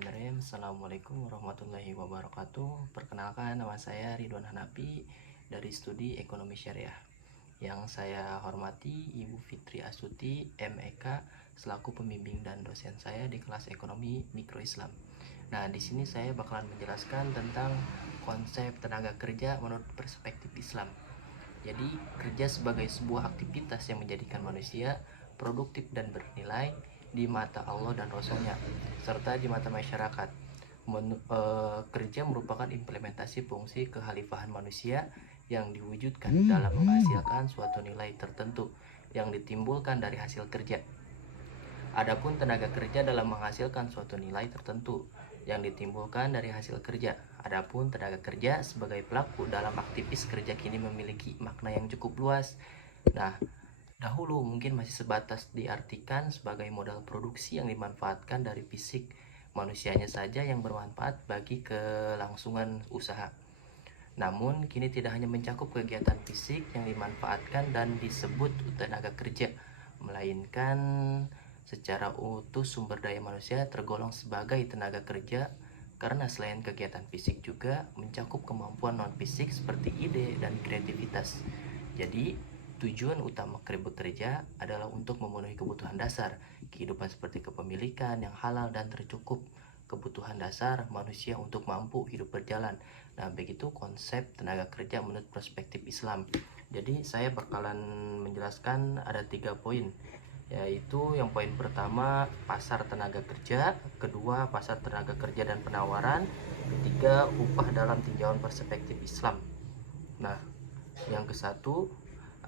Bismillahirrahmanirrahim. Assalamualaikum warahmatullahi wabarakatuh. Perkenalkan, nama saya Ridwan Hanapi dari Studi Ekonomi Syariah. Yang saya hormati Ibu Fitri Astuti, MEK, selaku pembimbing dan dosen saya di kelas Ekonomi Mikro Islam. Nah, di sini saya bakalan menjelaskan tentang konsep tenaga kerja menurut perspektif Islam. Jadi, kerja sebagai sebuah aktivitas yang menjadikan manusia produktif dan bernilai di mata Allah dan Rasulnya, serta di mata masyarakat. Kerja merupakan implementasi fungsi kekhalifahan manusia yang diwujudkan dalam menghasilkan suatu nilai tertentu yang ditimbulkan dari hasil kerja. Adapun tenaga kerja dalam menghasilkan suatu nilai tertentu yang ditimbulkan dari hasil kerja. Adapun tenaga kerja sebagai pelaku dalam aktivis kerja kini memiliki makna yang cukup luas. Nah, dahulu mungkin masih sebatas diartikan sebagai modal produksi yang dimanfaatkan dari fisik manusianya saja yang bermanfaat bagi kelangsungan usaha. Namun kini tidak hanya mencakup kegiatan fisik yang dimanfaatkan dan disebut tenaga kerja, melainkan secara utuh sumber daya manusia tergolong sebagai tenaga kerja karena selain kegiatan fisik juga mencakup kemampuan non fisik seperti ide dan kreativitas. Jadi tujuan utama bekerja adalah untuk memenuhi kebutuhan dasar kehidupan seperti kepemilikan yang halal dan tercukup, kebutuhan dasar manusia untuk mampu hidup berjalan. Nah, begitu konsep tenaga kerja menurut perspektif Islam. Jadi saya bakalan menjelaskan ada 3 poin, yaitu yang poin pertama pasar tenaga kerja, kedua pasar tenaga kerja dan penawaran, ketiga upah dalam tinjauan perspektif Islam. Nah, yang ke-1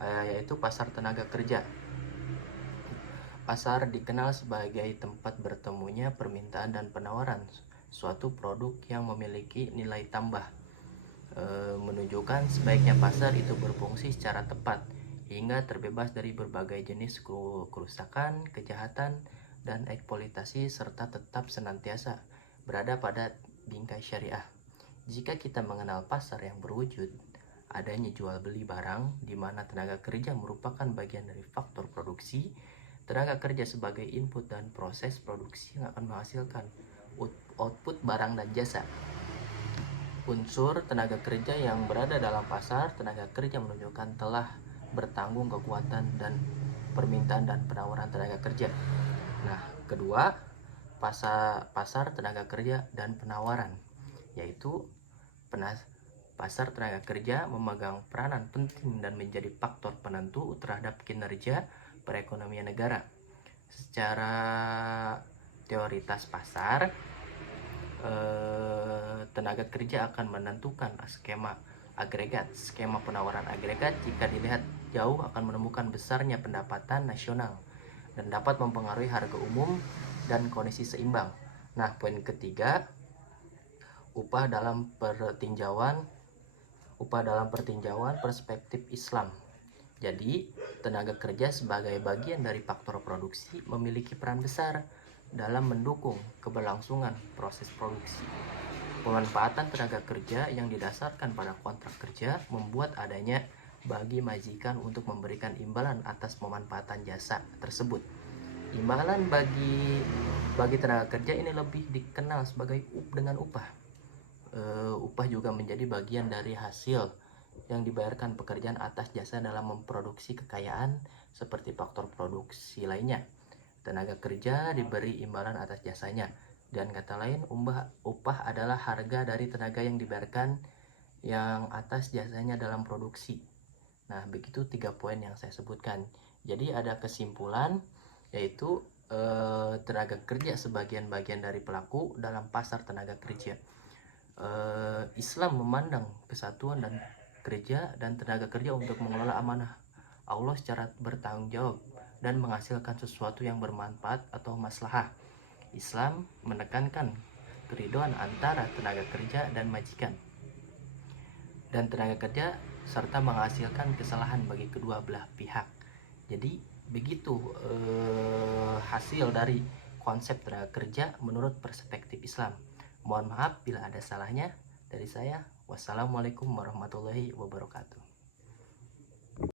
yaitu pasar tenaga kerja. Pasar dikenal sebagai tempat bertemunya permintaan dan penawaran suatu produk yang memiliki nilai tambah, menunjukkan sebaiknya pasar itu berfungsi secara tepat hingga terbebas dari berbagai jenis kerusakan, kejahatan, dan eksploitasi serta tetap senantiasa berada pada bingkai syariah. Jika kita mengenal pasar yang berwujud adanya jual beli barang di mana tenaga kerja merupakan bagian dari faktor produksi, tenaga kerja sebagai input dan proses produksi yang akan menghasilkan output barang dan jasa. Unsur tenaga kerja yang berada dalam pasar tenaga kerja menunjukkan telah bertanggung kekuatan dan permintaan dan penawaran tenaga kerja. Nah, kedua, pasar tenaga kerja dan penawaran, yaitu pasar tenaga kerja memegang peranan penting dan menjadi faktor penentu terhadap kinerja perekonomian negara. Secara teoritas pasar, tenaga kerja akan menentukan skema penawaran agregat jika dilihat jauh akan menemukan besarnya pendapatan nasional dan dapat mempengaruhi harga umum dan kondisi seimbang. Nah, poin ketiga, upah dalam pertinjauan perspektif Islam. Jadi, tenaga kerja sebagai bagian dari faktor produksi memiliki peran besar dalam mendukung keberlangsungan proses produksi. Pemanfaatan tenaga kerja yang didasarkan pada kontrak kerja membuat adanya bagi majikan untuk memberikan imbalan atas pemanfaatan jasa tersebut. Imbalan bagi tenaga kerja ini lebih dikenal sebagai dengan upah. Upah juga menjadi bagian dari hasil yang dibayarkan pekerjaan atas jasa dalam memproduksi kekayaan seperti faktor produksi lainnya. Tenaga kerja diberi imbalan atas jasanya. Dan kata lain, upah adalah harga dari tenaga yang dibayarkan yang atas jasanya dalam produksi. Nah, begitu 3 poin yang saya sebutkan. Jadi ada kesimpulan, yaitu tenaga kerja sebagian bagian dari pelaku dalam pasar tenaga kerja. Islam memandang kesatuan dan kerja dan tenaga kerja untuk mengelola amanah Allah secara bertanggung jawab dan menghasilkan sesuatu yang bermanfaat atau maslahah. Islam menekankan keridhaan antara tenaga kerja dan majikan dan tenaga kerja serta menghasilkan kesalahan bagi kedua belah pihak. Jadi begitu hasil dari konsep tenaga kerja menurut perspektif Islam. Mohon maaf bila ada salahnya dari saya. Wassalamualaikum warahmatullahi wabarakatuh.